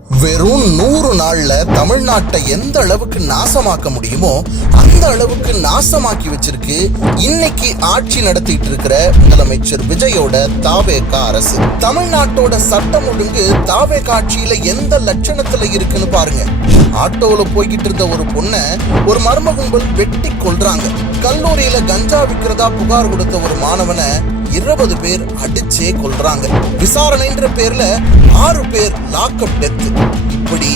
வெறும் 100 நாள்ல தமிழ்நாட்டை எந்த அளவுக்கு நாசமாக்க முடியுமோ அந்த அளவுக்கு நாசமாக்கி வச்சிருக்கு இன்னைக்கு ஆட்சி நடத்திட்டு இருக்கிற முதலமைச்சர் விஜயோட தாவேகா அரசு. தமிழ்நாட்டோட சட்டம் ஒழுங்கு தாவேகா ஆட்சியில எந்த லட்சணத்துல இருக்குன்னு பாருங்க. ஆட்டோல போய்கிட்டு இருந்த ஒரு பொண்ணை ஒரு மர்ம கும்பல் வெட்டி கொல்றாங்க. கல்லூரியில கஞ்சா விற்கிறதா புகார் கொடுத்த ஒரு மாணவனை 20 பேர் அடிச்சே கொல்றாங்க. விசாரணைன்ற பேர்ல 6 பேர் லாக்அப் டெத். இப்படி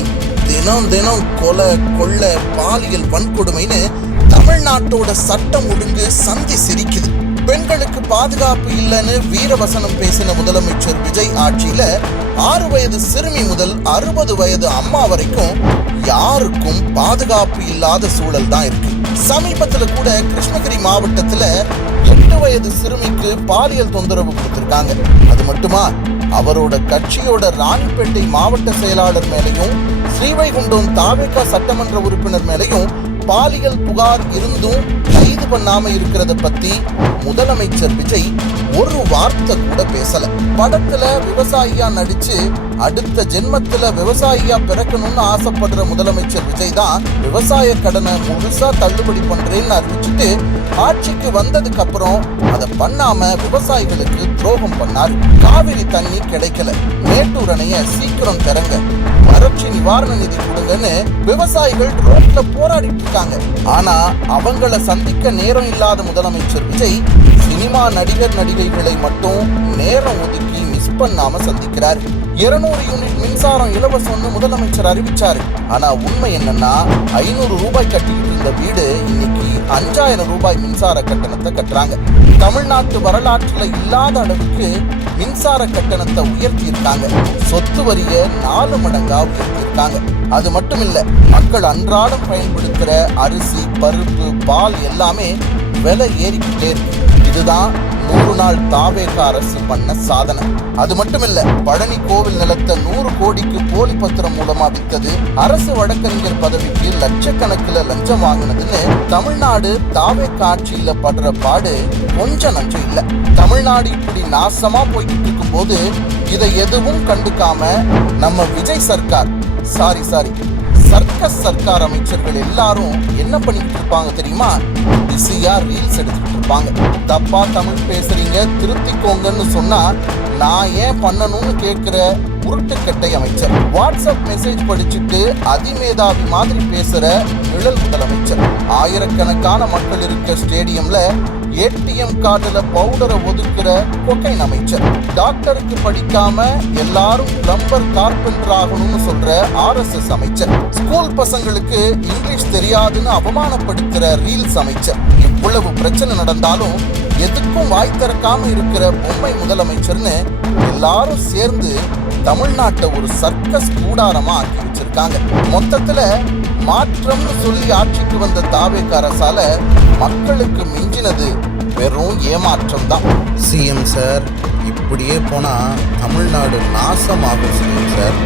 தினம் தினம் கொலை கொள்ளை பாலியல் வன்கொடுமைன்னு தமிழ்நாட்டோட சட்டம் ஒழுங்கு சந்தி சிரிக்குது. பெண்களுக்கு பாதுகாப்பு இல்லைன்னு வீரவசனம் பேசின முதலமைச்சர் விஜய் ஆட்சியில 6 வயது சிறுமி முதல் 60 வயது அம்மா வரைக்கும் யாருக்கும் பாதுகாப்பு இல்லாத சூழல் தான் இருக்கு. சமீபத்துல கூட கிருஷ்ணகிரி மாவட்டத்துல 8 வயது சிறுமிக்கு பாலியல் தொந்தரவு கொடுத்திருக்காங்க. அது மட்டுமா, அவரோட கட்சியோட ராணிப்பேட்டை மாவட்ட செயலாளர் மேலையும் ஸ்ரீவைகுண்டம் தாவேகா சட்டமன்ற உறுப்பினர் மேலையும் பாலியல் புகார் இருந்தும் கைது பண்ணாம இருக்கிறத பத்தி முதலமைச்சர் விஜய் ஒரு வார்த்தை கூட பேசல. படத்துல விவசாயியா நடிச்சு அடுத்த ஜென்மத்துல விவசாயியா பிறக்கணும்னு ஆசைப்படுற முதலமைச்சர் விஜய் தான் விவசாய கடனை முழுசா தள்ளுபடி பண்றேன்னு அறிவிச்சுட்டு ஆட்சிக்கு வந்ததுக்கு அப்புறம் அதை பண்ணாம விவசாயிகளுக்கு துரோகம் பண்ணார். காவிரி தண்ணி கிடைக்கல, மேட்டூர் அணைய சீக்கிரம் திறங்க, வறட்சி நிவாரண நிதி கொடுங்கன்னு விவசாயிகள் ரோட்ல போராடிட்டு இருக்காங்க. ஆனா அவங்கள சந்திக்க நேரம் இல்லாத முதலமைச்சர் விஜய் சினிமா நடிகர் நடிகைகளை மட்டும் நேரம் ஒதுக்கி மிஸ் பண்ணாம சந்திக்கிறார். 200 யூனிட் மின்சாரம் இலவசம்னு முதலமைச்சர் அறிவிச்சாரு. ஆனா உண்மை என்னன்னா 500 ரூபாய் கட்டிக்கிட்டு இருந்த வீடு இன்னைக்கு 5000 ரூபாய் மின்சார கட்டணத்தை கட்டுறாங்க. தமிழ்நாட்டு வரலாற்றுல இல்லாத அளவுக்கு மின்சார கட்டணத்தை உயர்த்தி இருக்காங்க. சொத்து வரிய 4 மடங்கா உயர்த்தி இருக்காங்க. அது மட்டும் இல்ல, மக்கள் அன்றாடம் பயன்படுத்துற அரிசி பருப்பு பால் எல்லாமே விலை ஏறிக்கிட்டே இருக்கு. இதுதான் 100 நாள் தாவேகா அரசு பண்ண சாதனை. அது மட்டும் இல்ல, பழனி கோவில் நிலத்தை 100 கோடிக்கு போலி பத்திரம் மூலமா வித்தது, அரசு வழக்கறிஞர் பதவிக்கு லட்சக்கணக்கில் லஞ்சம் வாங்கினதுன்னு தமிழ்நாடு தாவேகா ஆட்சியில படுற பாடு கொஞ்சம் நஞ்சம் இல்ல. தமிழ்நாடு இப்படி நாசமா போய்கிட்டு இருக்கும் போது இதை எதுவும் கண்டுக்காம நம்ம விஜய் சர்க்கார் சர்க்கஸ் சர்க்கார் அமைச்சர்கள் எல்லாரும் என்ன பண்ணிட்டு இருப்பாங்க தெரியுமா? பிஸியா ரீல்ஸ் எடுத்துட்டு இருப்பாங்க. தப்பா தமிழ் பேசுறீங்க திருத்திக்கோங்கன்னு சொன்னா நான் ஏன் பண்ணணும்னு கேட்கிற உருட்டுக்கட்டை அமைச்சர், வாட்ஸ்அப் மெசேஜ் படிச்சுட்டு அதிமேதாவி மாதிரி பேசுற நிழல் முதலமைச்சர், ஆயிரக்கணக்கான மக்கள் இருக்க ஸ்டேடியம்ல ஏடிஎம் கார்டுல பவுடரை ஒதுக்குற கொக்கைன் அமைச்சர், டாக்டருக்கு படிக்காம எல்லாரும் பிளம்பர் கார்பெண்டர் ஆகணும்னு சொல்ற RSS அமைச்சர், ஸ்கூல் பசங்களுக்கு இங்கிலீஷ் தெரியாதுன்னு அவமானப்படுத்துற ரீல்ஸ் அமைச்சர். இவ்வளவு பிரச்சனை நடந்தாலும் எதுக்கும் வாய் திறக்காம இருக்கிற பொம்மை முதலமைச்சர்னு எல்லாரும் சேர்ந்து தமிழ்நாட்டை ஒரு சர்க்கஸ் கூடாரமா ஆக்கி வச்சிருக்காங்க. மொத்தத்துல மாற்றம்னு சொல்லி ஆட்சிக்கு வந்த தாவேகா அரசால மக்களுக்கு மிஞ்சினது வெறும் ஏமாற்றம் தான். சிஎம் சார், இப்படியே போனா தமிழ்நாடு நாசமாகும் சிஎம் சார்.